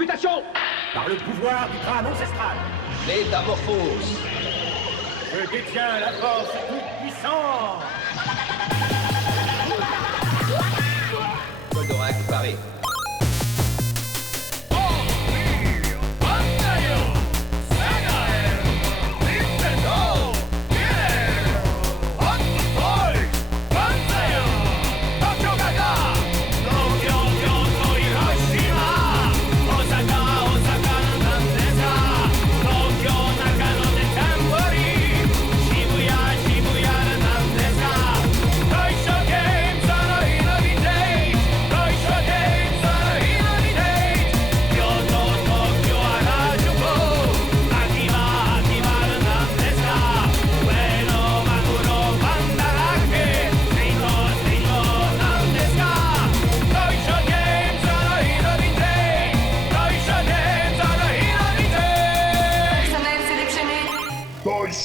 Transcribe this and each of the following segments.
Mutation! Par le pouvoir du crâne ancestral, Métamorphose. je détiens la force toute puissante. Goldorak paré.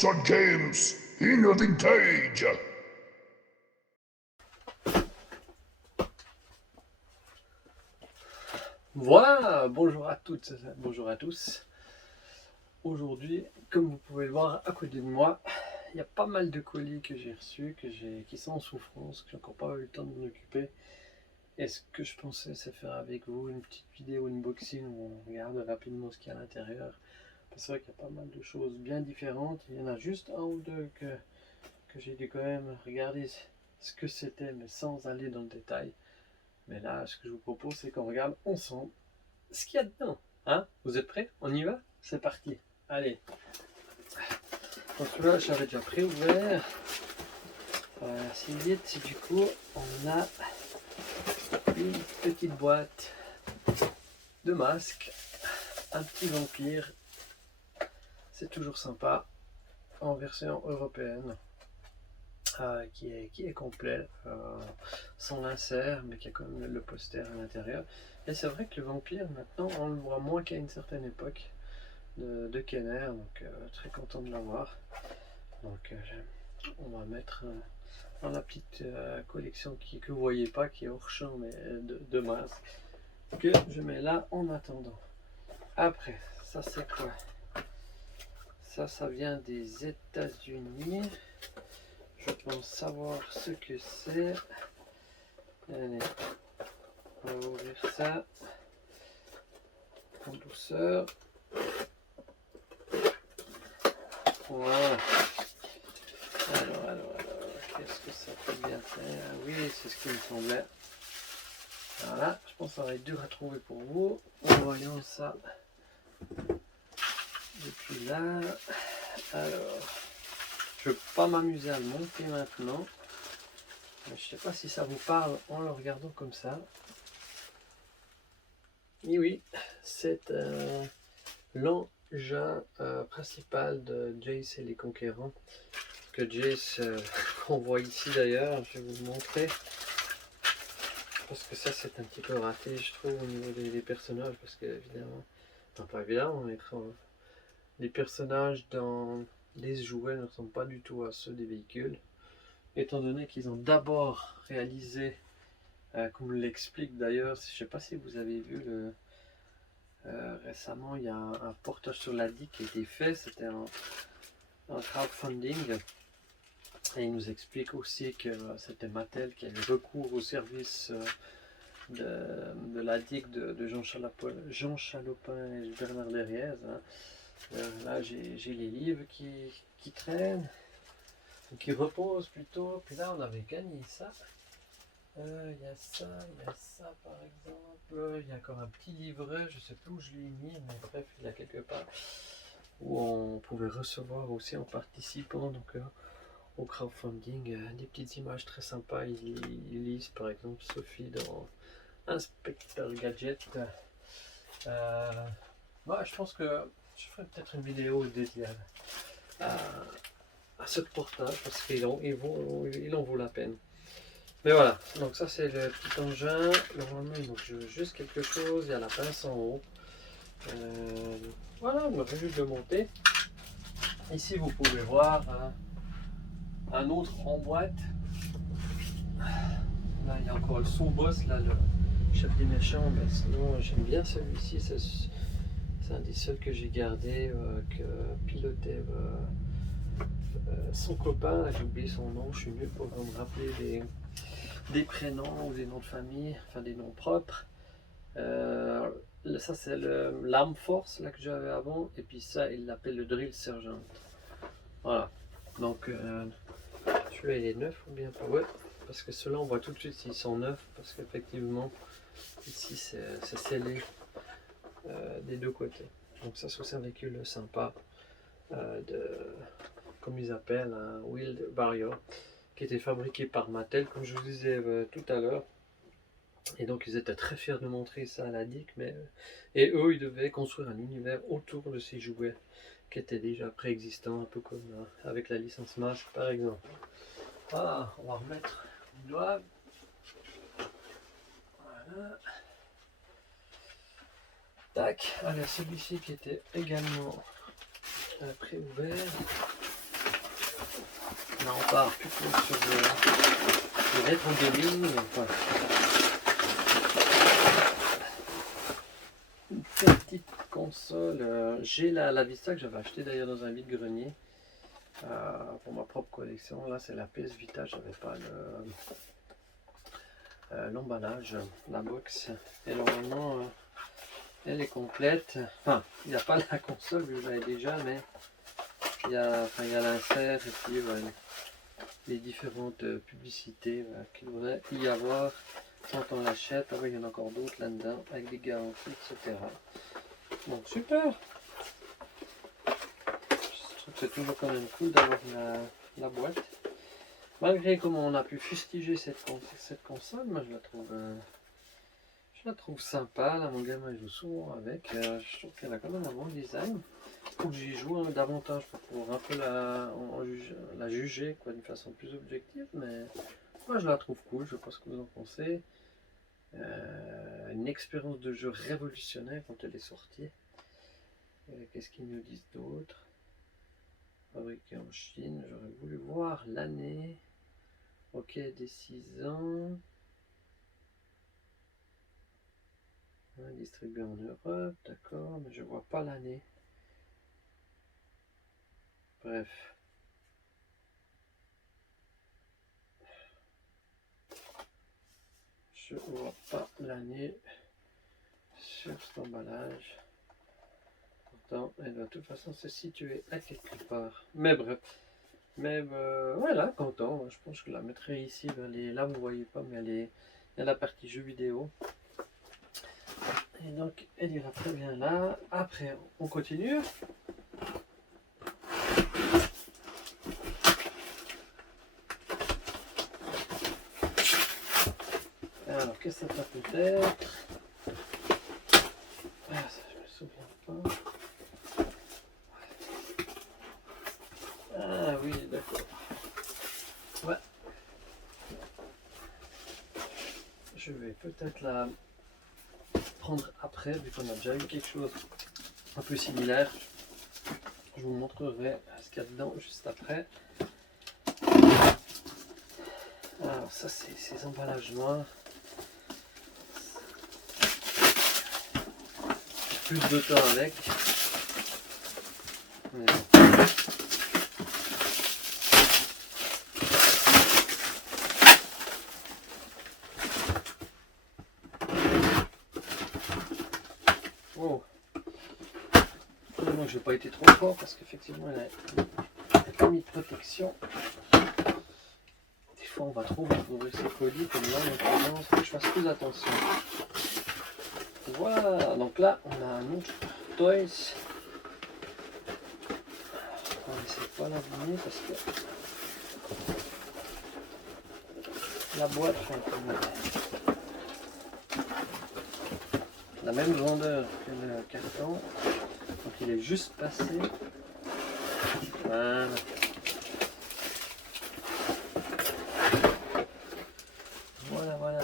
Toys Games in the Vintage. Voilà, bonjour à toutes, bonjour à tous. Aujourd'hui, comme vous pouvez le voir à côté de moi, il y a pas mal de colis que j'ai reçus, qui sont en souffrance, que j'ai encore pas eu le temps de m'en occuper. Et ce que je pensais, c'est faire avec vous une petite vidéo unboxing où on regarde rapidement ce qu'il y a à l'intérieur. C'est vrai qu'il y a pas mal de choses bien différentes. Il y en a juste un ou deux que j'ai dû quand même regarder ce que c'était, mais sans aller dans le détail. Mais là, ce que je vous propose, c'est qu'on regarde ensemble ce qu'il y a dedans. Hein? Vous êtes prêts? On y va? C'est parti. Allez. Donc là, j'avais déjà préouvert. C'est vite. Du coup, on a une petite boîte de masques. Un petit vampire. C'est toujours sympa. En version européenne. Qui est complet, sans l'insert, mais qui a quand même le poster à l'intérieur. Et c'est vrai que le vampire, maintenant, on le voit moins qu'à une certaine époque de Kenner, donc très content de l'avoir. Donc on va mettre dans la petite collection que vous voyez pas, qui est hors champ, mais de masques, que je mets là en attendant. Après, ça c'est quoi? Ça vient des États-Unis. Je pense savoir ce que c'est. Allez, on va ouvrir ça en douceur. Voilà. Alors, qu'est-ce que ça peut bien faire? Oui, c'est ce qui me semblait. Voilà, je pense que ça va être dur à trouver pour vous. Voyons ça depuis là. Alors. Je ne vais pas m'amuser à le monter maintenant. Je ne sais pas si ça vous parle en le regardant comme ça. Et oui, c'est l'engin principal de Jace et les Conquérants. Que Jace, qu'on voit ici d'ailleurs, je vais vous le montrer. Parce que ça c'est un petit peu raté, je trouve, au niveau des personnages. Parce que évidemment, enfin pas évidemment, mais les personnages dans les jouets ne ressemblent pas du tout à ceux des véhicules, étant donné qu'ils ont d'abord réalisé, comme l'explique d'ailleurs, je ne sais pas si vous avez vu récemment, il y a un portage sur la DIC qui a été fait, c'était un crowdfunding, et il nous explique aussi que c'était Mattel qui avait recours au service de la DIC de Jean Chalopin et Bernard Derriès. Hein. Là j'ai les livres qui traînent, qui reposent plutôt. Puis là on avait gagné ça. Il y a ça par exemple. Il y a encore un petit livret, je sais plus où je l'ai mis, mais bref, il y a quelque part où on pouvait recevoir aussi en participant donc au crowdfunding des petites images très sympas. Ils lisent par exemple Sophie dans Inspecteur Gadget. Je pense que je ferai peut-être une vidéo dédiée à ce portage parce qu'il en vaut la peine. Mais voilà, donc ça c'est le petit engin. Normalement il manque juste quelque chose. Il y a la pince en haut. Voilà, on va juste le monter. Ici vous pouvez voir un autre en boîte. Là il y a encore le sous-boss, là chef des méchants, mais sinon j'aime bien celui-ci. C'est un des seuls que j'ai gardé, que pilotait son copain. J'ai oublié son nom, je suis nul pour me rappeler des prénoms ou des noms de famille, enfin des noms propres. Ça c'est l'arme force là que j'avais avant, et puis ça il l'appelle le drill sergeant. Voilà, donc celui-là il est neuf ou bien pas? Ouais, parce que ceux-là on voit tout de suite s'ils sont neufs, parce qu'effectivement ici c'est scellé des deux côtés. Donc ça c'est un véhicule sympa, comme ils appellent un wheeled barrier, qui était fabriqué par Mattel, comme je vous disais tout à l'heure. Et donc ils étaient très fiers de montrer ça à la DIC, et eux ils devaient construire un univers autour de ces jouets qui étaient déjà préexistants, un peu comme avec la licence Mask par exemple. Voilà, on va remettre une doigt. Voilà. Tac, alors celui-ci qui était également pré-ouvert. Là on part plutôt sur le rétro gaming. Enfin, une petite console. J'ai la Vista que j'avais acheté d'ailleurs dans un vide-grenier pour ma propre collection. Là c'est la PS Vita, j'avais pas l'emballage, la box. Et normalement elle est complète. Enfin, il n'y a pas la console que j'avais déjà, mais il y a l'insert et puis les différentes publicités qu'il devrait y avoir quand on l'achète. Ah oui, il y en a encore d'autres là-dedans avec des garanties, etc. Bon, super. Je trouve que c'est toujours quand même cool d'avoir la boîte. Malgré comment on a pu fustiger cette console, moi je la trouve sympa. Là, mon gamin il joue souvent avec. Je trouve qu'elle a quand même un bon design. Il faut que j'y joue davantage pour un peu la juger d'une façon plus objective, mais moi je la trouve cool. Je sais pas ce que vous en pensez. Une expérience de jeu révolutionnaire quand elle est sortie. Qu'est-ce qu'ils nous disent d'autre? Fabriqué en Chine, j'aurais voulu voir l'année. Ok, des 6 ans. Distribué en Europe, d'accord, mais je vois pas l'année. Bref. Je vois pas l'année sur cet emballage. Pourtant, elle va de toute façon se situer à quelque part. Mais bref. Mais voilà, content. Je pense que je la mettrai ici. Là, vous voyez pas, mais il y a la partie jeux vidéo. Et donc, elle ira très bien là. Après, on continue. Alors, qu'est-ce que ça peut être? Ah, ça, je me souviens pas. Ah oui, d'accord. Ouais. Je vais peut-être la prendre après, vu qu'on a déjà eu quelque chose un peu similaire. Je vous montrerai ce qu'il y a dedans juste après. Alors ça c'est ces emballages noirs. Plus de temps avec. Mais bon. Oh. Moi j'ai pas été trop fort parce qu'effectivement elle a pas mis de protection. Des fois on va trop vite ouvrir ces colis comme là maintenant, il faut que je fasse plus attention. Voilà, donc là on a un autre Toys. On va essayer de pas l'abîmer parce que la boîte fait un peu mal. La même grandeur que le carton, donc il est juste passé. Voilà. Voilà.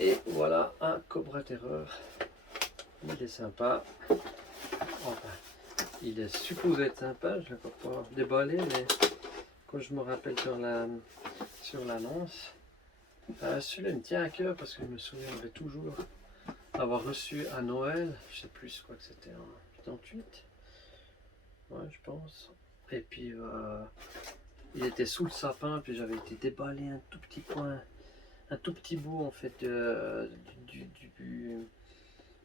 Et voilà un Cobra Terror. Il est sympa. Enfin, il est supposé être sympa, je ne l'ai pas déballé, mais quand je me rappelle sur l'annonce, Celui-là il me tient à cœur parce que je me souviendrai toujours avoir reçu à Noël, je sais plus, je crois que c'était en 88, ouais je pense. Et puis il était sous le sapin, puis j'avais été déballé un tout petit coin, un tout petit bout en fait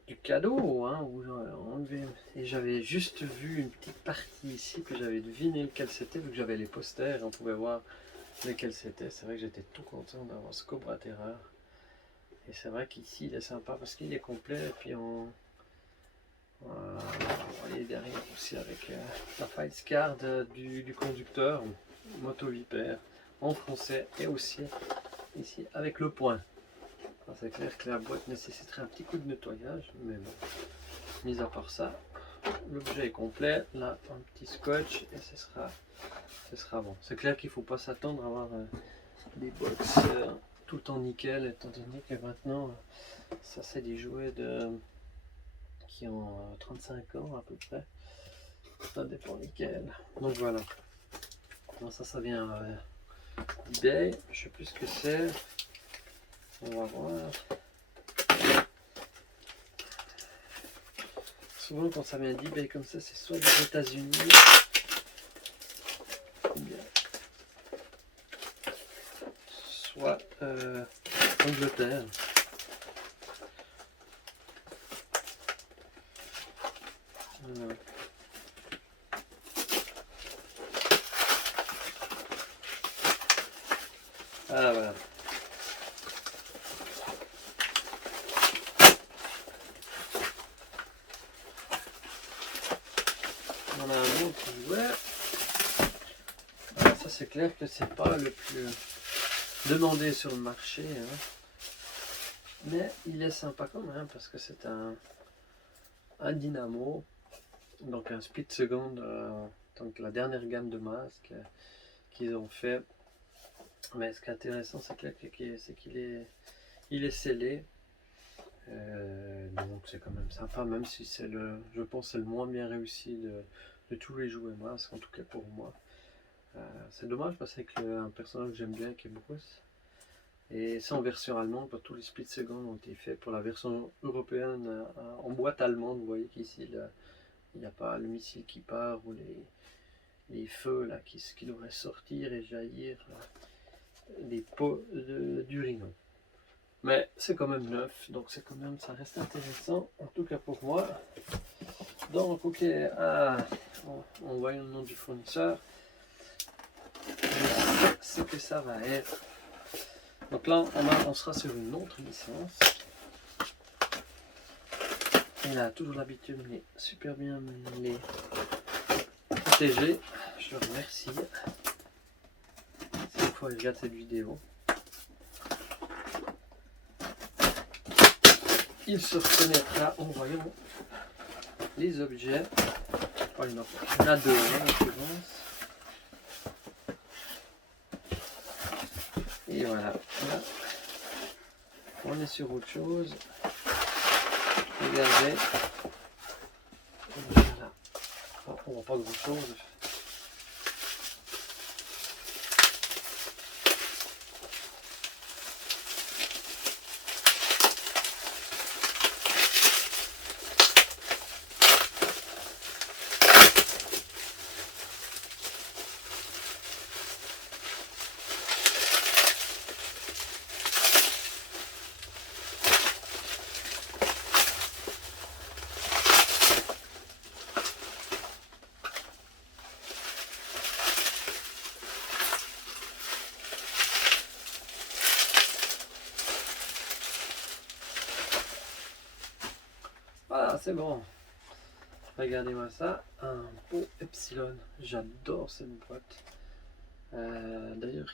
du cadeau, hein, où j'avais enlevé. Et j'avais juste vu une petite partie ici, puis j'avais deviné lequel c'était, vu que j'avais les posters, on pouvait voir lequel c'était. C'est vrai que j'étais tout content d'avoir ce Cobra Terror. Et c'est vrai qu'ici il est sympa parce qu'il est complet, et puis on est derrière aussi avec la face card du conducteur, Moto Vipère, en français, et aussi ici avec le point. C'est clair que la boîte nécessiterait un petit coup de nettoyage, mais bon, mis à part ça, l'objet est complet. Là, un petit scotch et ce sera bon. C'est clair qu'il ne faut pas s'attendre à avoir des box tout en nickel, étant donné que maintenant, ça c'est des jouets qui ont 35 ans à peu près. Ça dépend lesquels. Donc voilà. Donc ça vient d'eBay. Je sais plus ce que c'est. On va voir. Souvent quand ça vient d'eBay comme ça, c'est soit des États-Unis ou bien soit Angleterre. Voilà. Ah voilà. On a un autre jouet. Alors ça c'est clair que c'est pas le plus demandé sur le marché, hein. Mais il est sympa quand même parce que c'est un dynamo, donc un split second, donc la dernière gamme de masques qu'ils ont fait. Mais ce qui est intéressant c'est qu'il est scellé. Donc c'est quand même sympa, même si je pense c'est le moins bien réussi de tous les jouets masques, en tout cas pour moi. C'est dommage parce que c'est un personnage que j'aime bien qui est Bruce. Et c'est en version allemande, tous les split seconds ont été faits pour la version européenne en boîte allemande. Vous voyez qu'ici il n'y a pas le missile qui part ou les feux là, qui devraient sortir et jaillir les pots d'urino. Mais c'est quand même neuf, donc c'est quand même, ça reste intéressant, en tout cas pour moi. Donc ok, on voit le nom du fournisseur. C'est que ça va être. Donc là on sera sur une autre licence. Et là toujours l'habitude, mais super bien les protéger. Je te remercie. Cette fois il regarde cette vidéo. Il se reconnaîtra en voyant les objets. Oh, il y en a deux en l'occurrence. Et voilà. Là, on est sur autre chose. Regardez. Voilà. Oh, on voit pas grand chose. Voilà, c'est bon. Regardez-moi ça, un pot Epsilon. J'adore cette boîte. D'ailleurs,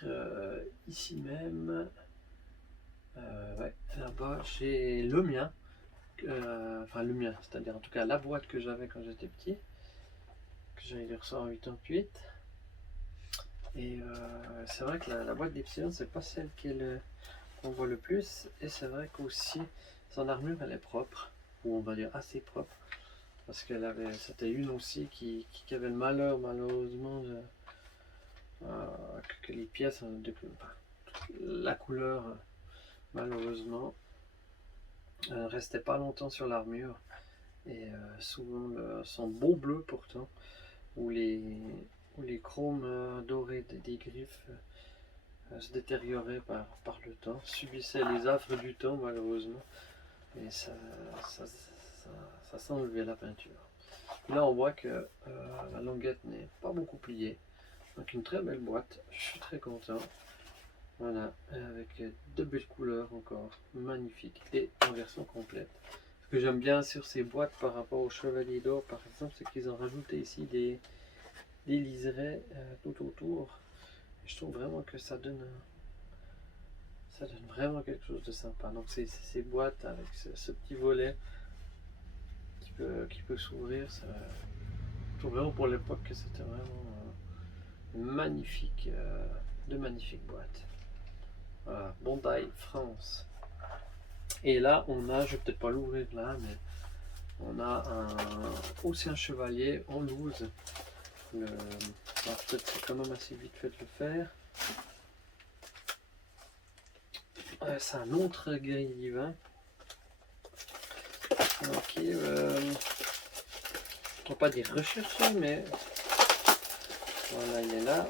ici même, ouais, là-bas, j'ai le mien. Enfin, le mien, c'est-à-dire en tout cas la boîte que j'avais quand j'étais petit, que j'avais reçu en 88. Et c'est vrai que la boîte d'Epsilon, c'est pas celle qu'on voit le plus. Et c'est vrai qu'aussi, son armure, elle est propre, ou on va dire assez propre. Parce c'était une aussi qui avait le malheur malheureusement que les pièces, la couleur malheureusement, ne restait pas longtemps sur l'armure. Et souvent son beau bleu pourtant, où les chromes dorés des griffes se détérioraient par le temps, subissaient les affres du temps malheureusement, et ça s'enlevait la peinture. Là on voit que la languette n'est pas beaucoup pliée, donc une très belle boîte, je suis très content. Voilà, avec de belles couleurs encore, magnifiques, et en version complète. Ce que j'aime bien sur ces boîtes par rapport au Chevalier d'Or par exemple, c'est qu'ils ont rajouté ici des liserets tout autour. Et je trouve vraiment que ça donne vraiment quelque chose de sympa. Donc c'est ces boîtes avec ce petit volet qui peut s'ouvrir. Je trouve vraiment pour l'époque que c'était vraiment magnifique, de magnifiques boîtes. Voilà, Bondi France. Et là on a, je vais peut-être pas l'ouvrir là, mais on a aussi un chevalier en loose. Peut-être c'est quand même assez vite fait de le faire. C'est un autre guerrier divin. Ok, on va pas dire recherché, mais voilà, il est là.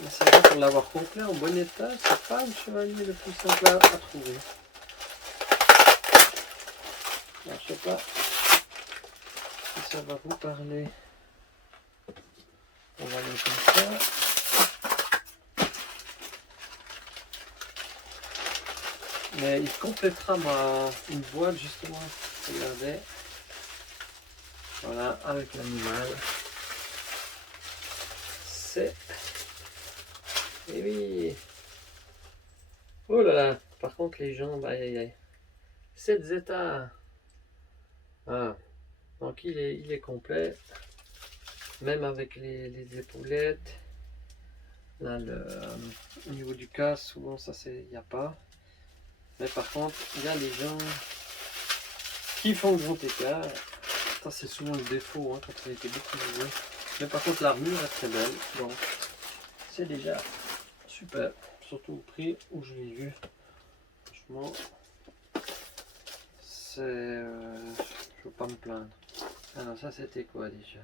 Mais c'est vrai, pour l'avoir complet en bon état, c'est pas le chevalier le plus simple à trouver. Alors, je sais pas si ça va vous parler. On va aller comme ça. Mais il complétera une boîte justement, regardez, voilà, avec l'animal. C'est... Et oui. Oh là là, par contre les jambes, aïe aïe aïe. 7 zeta. Ah. Donc il est complet, même avec les épaulettes. Là, au niveau du casque, souvent ça il n'y a pas. Mais par contre, il y a les gens qui font le grand écart. Ça c'est souvent le défaut quand ça a été beaucoup joué. Mais par contre l'armure est très belle. Donc c'est déjà super. Surtout au prix où je l'ai vu. Franchement, c'est... je veux pas me plaindre. Alors ça c'était quoi déjà?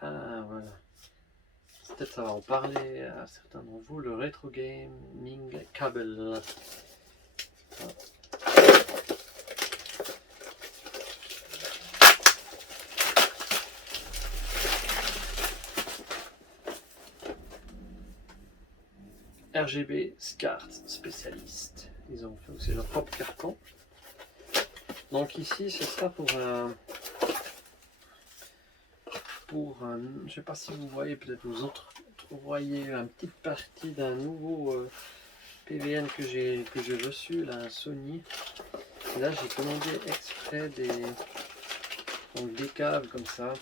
Ah voilà. Peut-être ça va en parler à certains d'entre vous, le Retro Gaming Cable. Ah. RGB SCART spécialiste. Ils ont fait aussi leur propre carton. Donc ici ce sera pour un... je ne sais pas si vous voyez, peut-être vous autres voyez une petite partie d'un nouveau PVN que j'ai reçu, là, un Sony. Et là j'ai commandé exprès des câbles comme ça,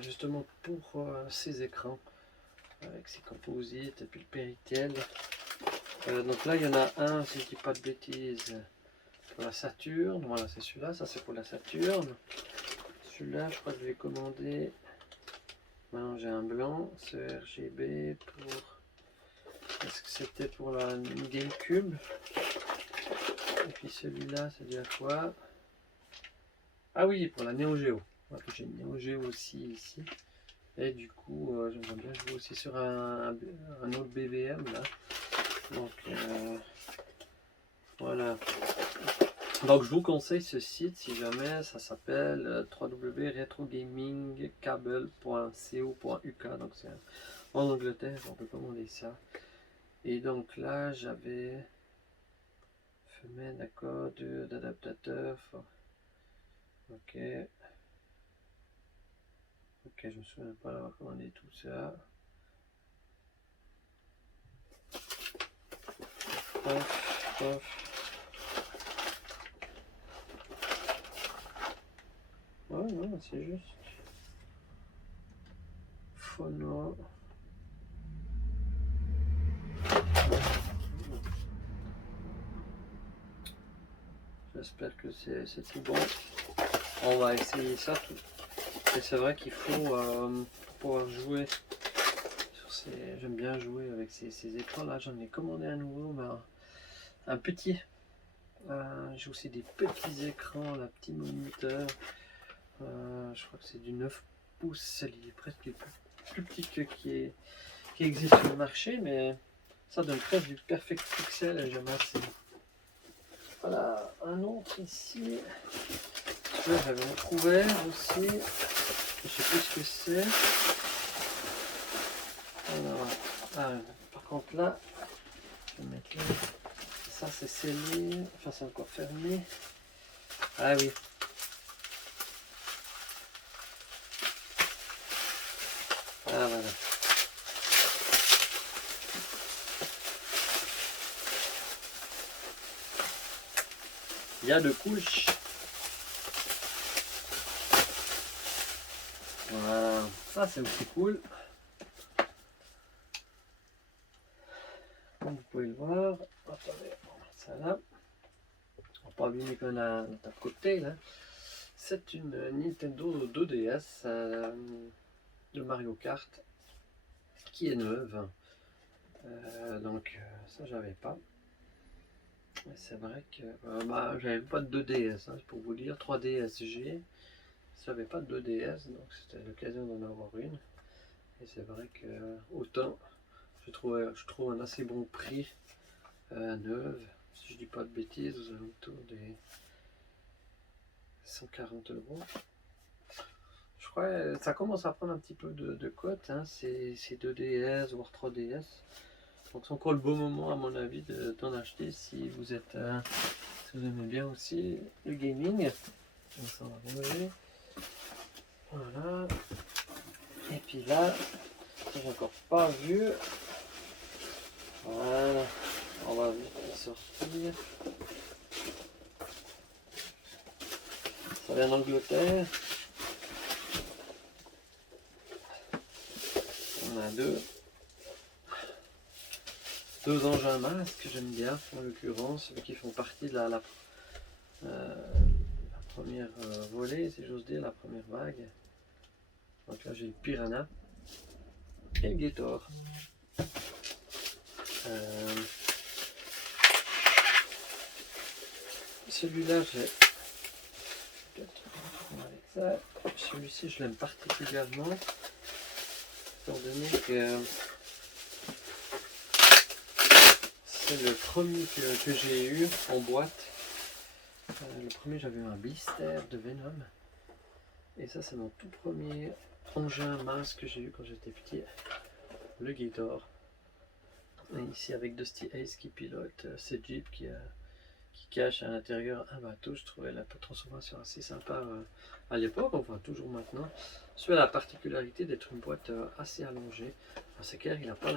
justement pour ces écrans, avec ces composites et puis le Péritel. Donc là il y en a un, si je dis pas de bêtises, pour la Saturn. Voilà, c'est celui-là, ça c'est pour la Saturn. Celui-là je crois que je vais commander. Maintenant j'ai un blanc, ce RGB pour... Est-ce que c'était pour la GameCube? Et puis celui-là, ça dit à quoi? Ah oui, pour la Neo Geo. Voilà, j'ai une Neo Geo aussi ici. Et du coup, j'aimerais bien jouer aussi sur un autre BVM là. Donc voilà. Donc je vous conseille ce site si jamais, ça s'appelle www.retrogamingcable.co.uk. Donc c'est en Angleterre, on peut commander ça. Et donc là j'avais femelle, d'accord, d'adaptateur. Ok. Ok, je me souviens pas d'avoir commandé tout ça. Off, off. Ouais, non, c'est juste. Phono. J'espère que c'est tout bon. On va essayer ça. Et c'est vrai qu'il faut, pour pouvoir jouer sur j'aime bien jouer avec ces écrans là. J'en ai commandé un nouveau, mais un petit. J'ai aussi des petits écrans, la petit moniteur. Je crois que c'est du 9 pouces, c'est presque le plus petit qui existe sur le marché, mais ça donne presque du Perfect Pixel et j'aime assez. Voilà, un autre ici. Celui-là, j'avais un couvert aussi. Je sais plus ce que c'est. Alors, par contre là, je vais mettre là. Ça c'est scellé, enfin c'est encore fermé. Ah oui. Ah voilà. Il y a deux couches. Voilà, ça c'est aussi cool. Comme vous pouvez le voir, attendez, on va mettre ça là. On va pas abîmer quand la table cocktail. Hein. C'est une Nintendo 2DS de Mario Kart qui est neuve. Donc ça j'avais pas. Mais c'est vrai que j'avais pas de 2DS, hein, pour vous dire. 3DS j'ai. J'avais pas de 2DS, donc c'était l'occasion d'en avoir une. Et c'est vrai que autant je trouve un assez bon prix neuve. Si je dis pas de bêtises, aux alentours des 140 €. Je crois que ça commence à prendre un petit peu de cote, hein, ces 2DS voire 3DS. Donc c'est encore le bon moment à mon avis d'en acheter si vous êtes si vous aimez bien aussi le gaming. Donc ça, on va remener. Voilà. Et puis là, j'ai encore pas vu. Voilà. On va vite sortir. Ça vient d'Angleterre. On a deux engins masques que j'aime bien, en l'occurrence, qui font partie de la première volée, si j'ose dire, la première vague. Donc là j'ai le Piranha et le Gator. Celui-là j'ai avec ça. Celui-ci je l'aime particulièrement étant donné que c'est le premier que j'ai eu en boîte. Le premier j'avais eu un blister de Venom. Et ça c'est mon tout premier engin masque que j'ai eu quand j'étais petit. Le Gator. Et ici avec Dusty Ace qui pilote cette Jeep qui cache à l'intérieur un bateau. Je trouvais la transformation assez sympa à l'époque, enfin toujours maintenant. Celui a la particularité d'être une boîte assez allongée. C'est clair, il n'a pas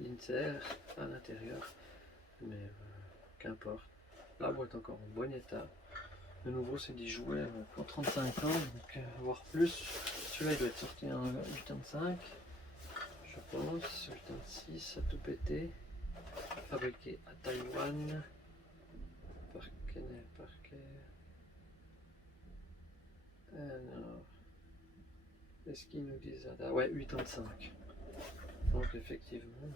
l'insert à l'intérieur, mais qu'importe. La boîte encore en bon état. De nouveau, c'est des jouets pour 35 ans, donc voire plus. Celui-là, il doit être sorti en 85, je pense, 86, à tout pété. Fabriqué à Taïwan. Alors, est-ce qu'ils nous disent ça? Ouais, 85. Donc effectivement,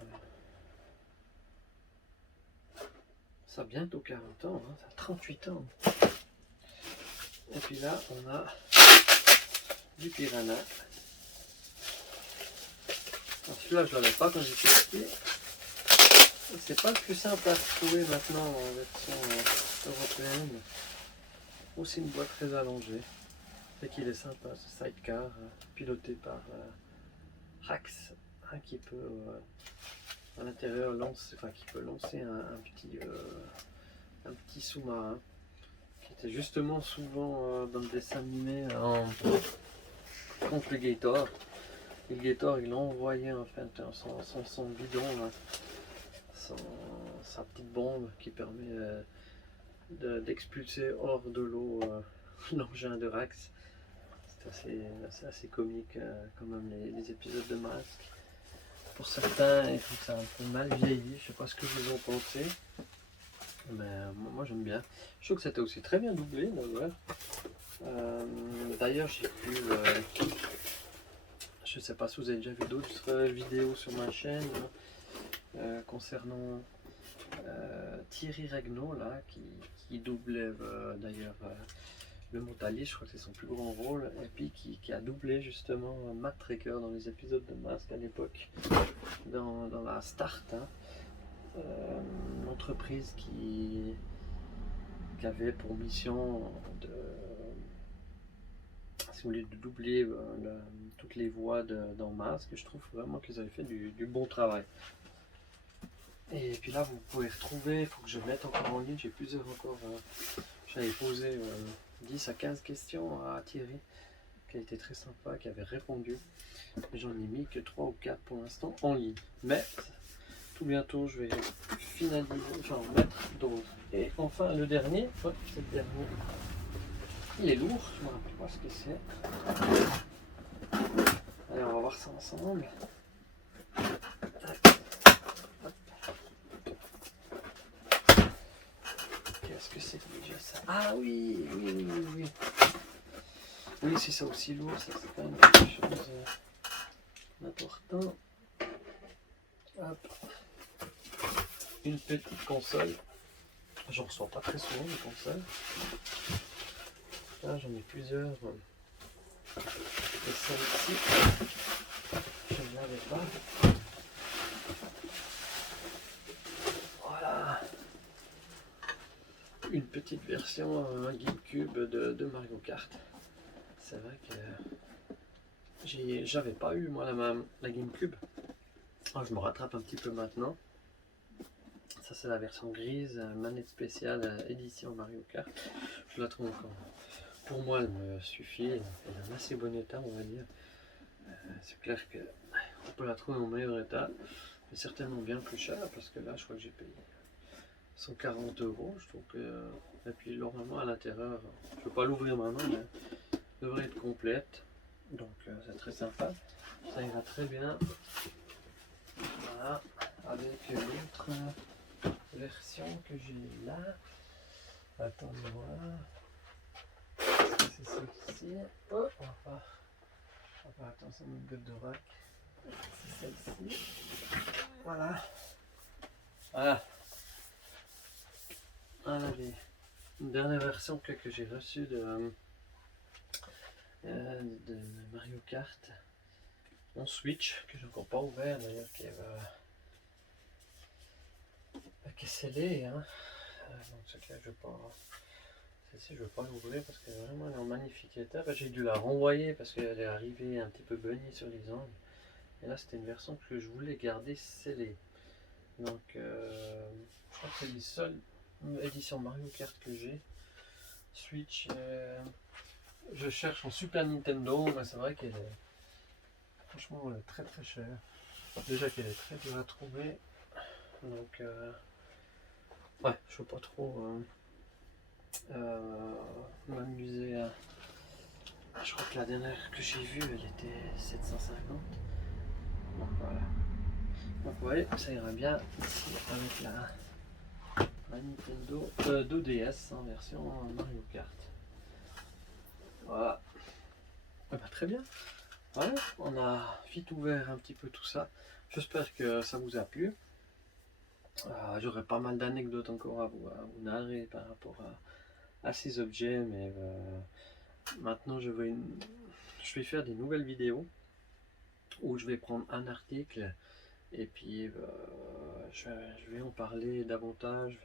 ça a bientôt 40 ans, hein, ça a 38 ans. Et puis là, on a du Piranha. Celui-là, je ne l'avais pas quand j'étais petit. C'est pas le plus simple à trouver maintenant en version européenne. Aussi une boîte très allongée. Et qu'il est sympa, ce sidecar piloté par Rax, hein, qui peut à l'intérieur lancer, qui peut lancer un petit sous-marin. Qui était justement souvent dans le dessin animé contre le Gator. Et le Gator il a envoyé en fait son bidon, là, sa petite bombe qui permet d'expulser hors de l'eau l'engin de Rax. C'est assez comique quand même les épisodes de Masque. Pour certains, ils trouvent ça un peu mal vieilli, je sais pas ce que vous en pensez. Mais moi j'aime bien. Je trouve que c'était aussi très bien doublé d'ailleurs. D'ailleurs j'ai pu Je sais pas si vous avez déjà vu d'autres vidéos sur ma chaîne concernant Thierry Regnault là, qui doublait d'ailleurs le Montalier, je crois que c'est son plus grand rôle, et puis qui a doublé justement Matt Tracker dans les épisodes de Mask à l'époque, dans la Start, hein, l'entreprise qui avait pour mission de, si vous voulez, de doubler toutes les voix dans Mask. Je trouve vraiment qu'ils avaient fait du bon travail. Et puis là, vous pouvez retrouver, il faut que je mette encore en ligne, j'ai plusieurs encore. J'avais posé 10 à 15 questions à Thierry, qui a été très sympa, qui avait répondu. J'en ai mis que 3 ou 4 pour l'instant en ligne. Mais tout bientôt, je vais finaliser, enfin mettre d'autres. Et enfin, le dernier, c'est le dernier. Il est lourd, je ne me rappelle pas ce que c'est. Allez, on va voir ça ensemble. Qu'est-ce que c'est déjà ça? Ah oui. Oui, c'est ça aussi lourd, ça c'est quand même quelque chose d'important. Hop. Une petite console. J'en reçois pas très souvent des consoles. Là j'en ai plusieurs. Et celle-ci, je ne l'avais pas. Voilà. Une petite version GameCube de Mario Kart. C'est vrai que j'avais pas eu moi la GameCube. Alors, je me rattrape un petit peu maintenant. Ça c'est la version grise, manette spéciale, édition Mario Kart. Je la trouve encore. Pour moi elle me suffit, elle est en assez bon état on va dire. C'est clair que on peut la trouver en meilleur état, mais certainement bien plus cher parce que là je crois que j'ai payé 140 €. Je trouve que. Et puis normalement à l'intérieur, je ne vais pas l'ouvrir maintenant, mais elle devrait être complète. Donc c'est très sympa. Ça ira très bien. Voilà. Avec l'autre version que j'ai là. Attendez voir. C'est celle-ci. Oh, on va faire attention à notre goutte d'oracle. C'est celle-ci. Voilà. Voilà. Voilà une dernière version que j'ai reçue de Mario Kart en Switch, que j'ai encore pas ouvert d'ailleurs, qui est scellée. Hein. Donc c'est clair que je ne veux pas l'ouvrir parce que vraiment elle est en magnifique état. J'ai dû la renvoyer parce qu'elle est arrivée un petit peu bunny sur les angles. Et là c'était une version que je voulais garder scellée. Donc je crois que c'est les seules éditions Mario Kart que j'ai. Switch, je cherche en Super Nintendo, mais c'est vrai qu'elle est franchement très très chère. Déjà qu'elle est très dure à trouver. Donc ouais, je ne veux pas trop m'amuser à... Je crois que la dernière que j'ai vue, elle était 750. Donc voilà. Donc vous voyez, ça ira bien ici avec la Nintendo 2DS en version Mario Kart. Voilà. Très bien. Voilà, on a vite ouvert un petit peu tout ça. J'espère que ça vous a plu. J'aurai pas mal d'anecdotes encore à vous narrer par rapport à ces objets, mais maintenant je vais faire des nouvelles vidéos où je vais prendre un article et puis je vais en parler davantage,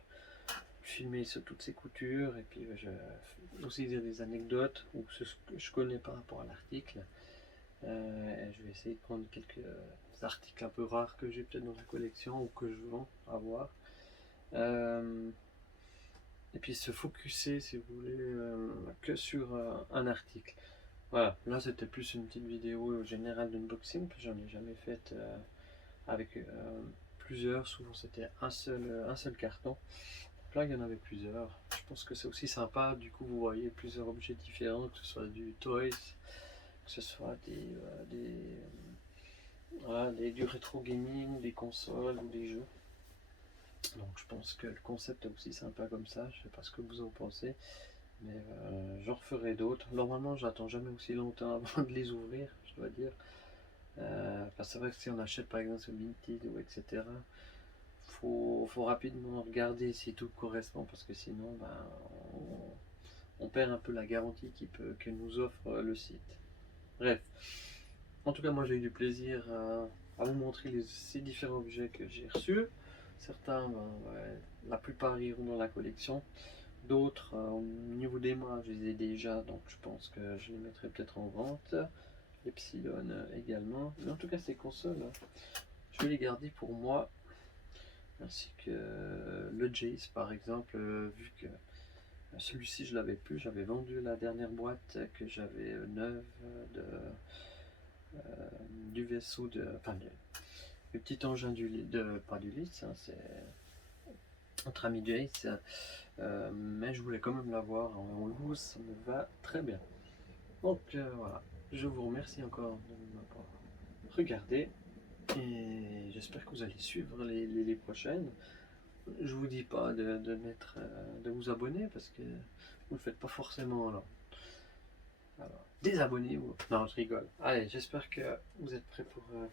filmer toutes ces coutures et puis je vais aussi dire des anecdotes ou ce que je connais par rapport à l'article. Je vais essayer de prendre quelques articles un peu rares que j'ai peut-être dans la collection ou que je vends à voir. Et puis se focuser, si vous voulez, que sur un article. Voilà, là c'était plus une petite vidéo générale d'unboxing que j'en ai jamais faite avec plusieurs. Souvent c'était un seul carton. Donc là il y en avait plusieurs. Je pense que c'est aussi sympa, du coup vous voyez plusieurs objets différents, que ce soit du toys, que ce soit du rétro gaming, des consoles ou des jeux. Donc je pense que le concept est aussi sympa comme ça. Je sais pas ce que vous en pensez, mais j'en referai d'autres. Normalement j'attends jamais aussi longtemps avant de les ouvrir, je dois dire. C'est vrai que si on achète par exemple sur Vinted ou etc., faut rapidement regarder si tout correspond parce que sinon on perd un peu la garantie que nous offre le site. Bref, en tout cas moi j'ai eu du plaisir à vous montrer ces différents objets que j'ai reçus. Certains, la plupart iront dans la collection. D'autres, au niveau des mains, je les ai déjà, donc je pense que je les mettrai peut-être en vente. Epsilon également. Mais en tout cas, ces consoles, je vais les garder pour moi. Ainsi que le Jace, par exemple, vu que celui-ci, je l'avais plus. J'avais vendu la dernière boîte que j'avais neuve du vaisseau enfin, le petit engin pas du Lys, hein, c'est notre ami Jace. Mais je voulais quand même l'avoir en loose, ça me va très bien. Donc voilà, je vous remercie encore de m'avoir regardé et j'espère que vous allez suivre les prochaines. Je vous dis pas de vous abonner parce que vous le faites pas forcément alors. Désabonnez-vous. Non, je rigole. Allez, j'espère que vous êtes prêts pour le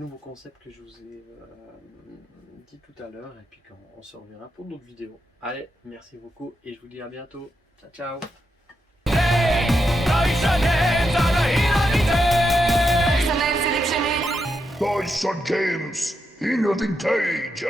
nouveau concept que je vous ai dit tout à l'heure et puis qu'on se reverra pour d'autres vidéos. Allez, merci beaucoup et je vous dis à bientôt. Ciao, ciao. Dyson Games in the Vintage.